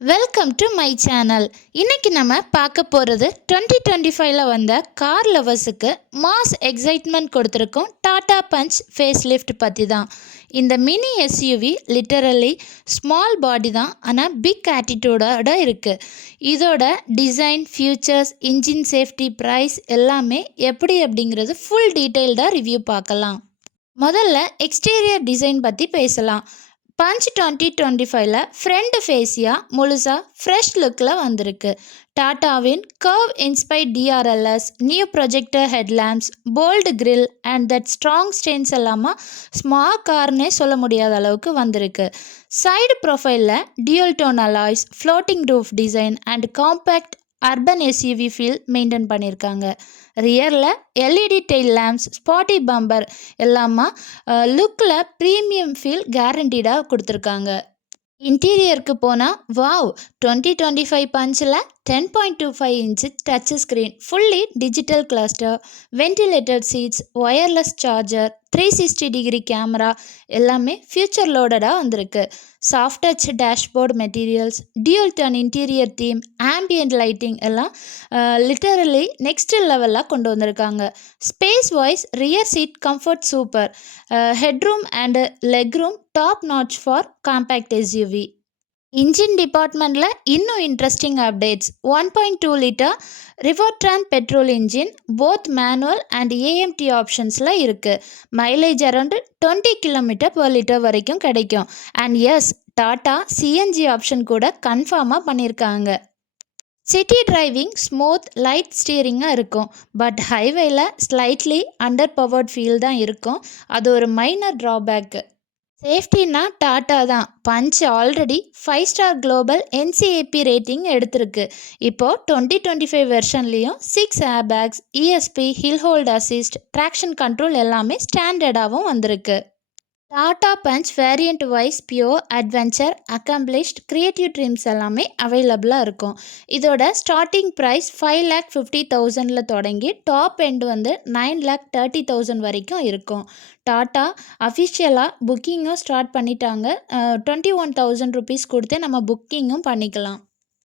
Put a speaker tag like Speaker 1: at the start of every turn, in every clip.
Speaker 1: Welcome to my channel இன்றைக்கி நம்ம பார்க்க போகிறது டுவெண்ட்டி டுவெண்ட்டி ஃபைவ்ல வந்த கார் லவர்ஸுக்கு மாஸ் எக்ஸைட்மெண்ட் கொடுத்துருக்கோம் டாடா பஞ்ச் ஃபேஸ் லிஃப்ட் பற்றி தான் இந்த mini SUV literally small body தான் ஆனால் பிக் ஆட்டிடியூடோட இருக்குது இதோட design features engine safety price எல்லாமே எப்படி அப்படிங்கிறது ஃபுல் டீட்டெயில்டாக ரிவ்யூ பார்க்கலாம். முதல்ல எக்ஸ்டீரியர் டிசைன் பற்றி பேசலாம். பஞ்ச் டுவெண்ட்டி டுவெண்ட்டி ஃபைவ்ல ஃப்ரண்ட் ஃபேஸியாக முழுசாக ஃப்ரெஷ் லுக்கில் வந்திருக்கு. டாட்டாவின் Curve inspired DRLs new projector headlamps bold grille and that strong stance எல்லாமா ஸ்மா கார்னே சொல்ல முடியாத அளவுக்கு வந்திருக்கு. Side ப்ரொஃபைலில் dual tone alloys floating roof design and compact urban SUV feel maintain பண்ணியிருக்காங்க ரியரில் LED tail lamps sporty bumper எல்லாமா லுக்கில் ப்ரீமியம் ஃபீல் கேரண்டீடாக கொடுத்துருக்காங்க. இன்டீரியருக்கு போனால் wow twenty twenty five பஞ்சில் ten point two five inch touch screen fully digital cluster ventilator seats wireless charger three sixty degree camera எல்லாமே future லோடடாக வந்திருக்கு. Soft touch dashboard materials dual tone interior theme ambient lighting எல்லாம் literally next லெவலில் கொண்டு வந்திருக்காங்க. Space wise rear seat comfort super headroom and legroom top notch for compact SUV engine டிபார்ட்மெண்ட்டில் இன்னும் interesting updates one point two litre Revotron petrol engine both manual and AMT ஆப்ஷன்ஸில் இருக்குது mileage around twenty kilometre per litre வரைக்கும் கிடைக்கும். And yes Tata CNG option கூட கன்ஃபார்மாக பண்ணியிருக்காங்க city driving smooth light ஸ்டீரிங்காக இருக்கும். பட் ஹைவேயில் ஸ்லைட்லி அண்டர் பவர்ட் ஃபீல் தான் இருக்கும். அது ஒரு மைனர் ட்ராபேக்கு சேஃப்டின்னா டாட்டா தான். Punch already five star global NCAP rating எடுத்திருக்கு. இப்போது twenty twenty five வெர்ஷன்லேயும் six airbags ESP hill hold assist traction control எல்லாமே ஸ்டாண்டர்டாகவும் வந்திருக்கு. Tata Punch variant wise pure adventure accomplished creative dreams எல்லாமே அவைலபிளாக இருக்கும். இதோட starting price five lakh fifty தௌசண்டில் தொடங்கி டாப் எண்ட் வந்து நைன் லேக் தேர்ட்டி தௌசண்ட் வரைக்கும் இருக்கும். டாட்டா அஃபிஷியலாக புக்கிங்கும் ஸ்டார்ட் பண்ணிட்டாங்க. டுவெண்ட்டி ஒன் தௌசண்ட் ருபீஸ் கொடுத்து நம்ம புக்கிங்கும் பண்ணிக்கலாம்.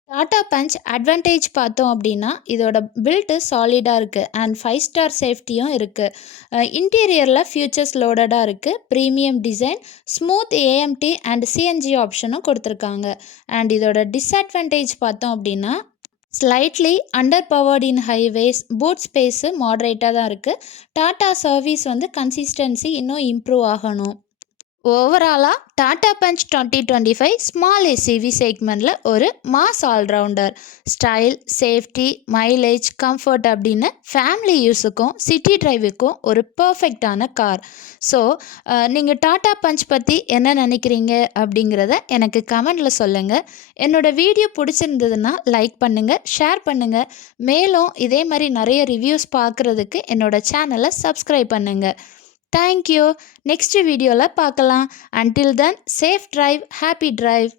Speaker 1: டாடா பஞ்ச் அட்வான்டேஜ் பார்த்தோம் அப்படின்னா இதோட பில்ட்டு சாலிடாக இருக்குது அண்ட் ஃபைவ் ஸ்டார் சேஃப்டியும் இருக்குது இன்டீரியரில் ஃபியூச்சர்ஸ் லோடடாக இருக்குது premium design smooth AMT and CNG ஆப்ஷனும் கொடுத்துருக்காங்க. அண்ட் இதோட டிஸ்அட்வான்டேஜ் பார்த்தோம் அப்படின்னா slightly under powered in highways boot space மாட்ரேட்டாக தான் இருக்குது டாட்டா சர்வீஸ் வந்து கன்சிஸ்டன்சி இன்னும் இம்ப்ரூவ் ஆகணும். ஓவராலாக Tata Punch twenty twenty five small SUV செக்மெண்ட்டில் ஒரு mass all rounder style safety mileage comfort அப்படின்னு ஃபேமிலி யூஸுக்கும் சிட்டி டிரைவுக்கும் ஒரு பர்ஃபெக்டான கார் ஸோ நீங்கள் டாடா பஞ்ச் பற்றி என்ன நினைக்கிறீங்க அப்படிங்கிறத எனக்கு கமெண்டில் சொல்லுங்கள் என்னோடய வீடியோ பிடிச்சிருந்ததுன்னா லைக் பண்ணுங்கள் ஷேர் பண்ணுங்கள் மேலும் இதே மாதிரி நிறைய ரிவ்யூஸ் பார்க்குறதுக்கு என்னோடய சேனலை சப்ஸ்கிரைப் பண்ணுங்கள் தேங்க்யூ நெக்ஸ்ட் வீடியோவில் பார்க்கலாம். Until then safe drive happy drive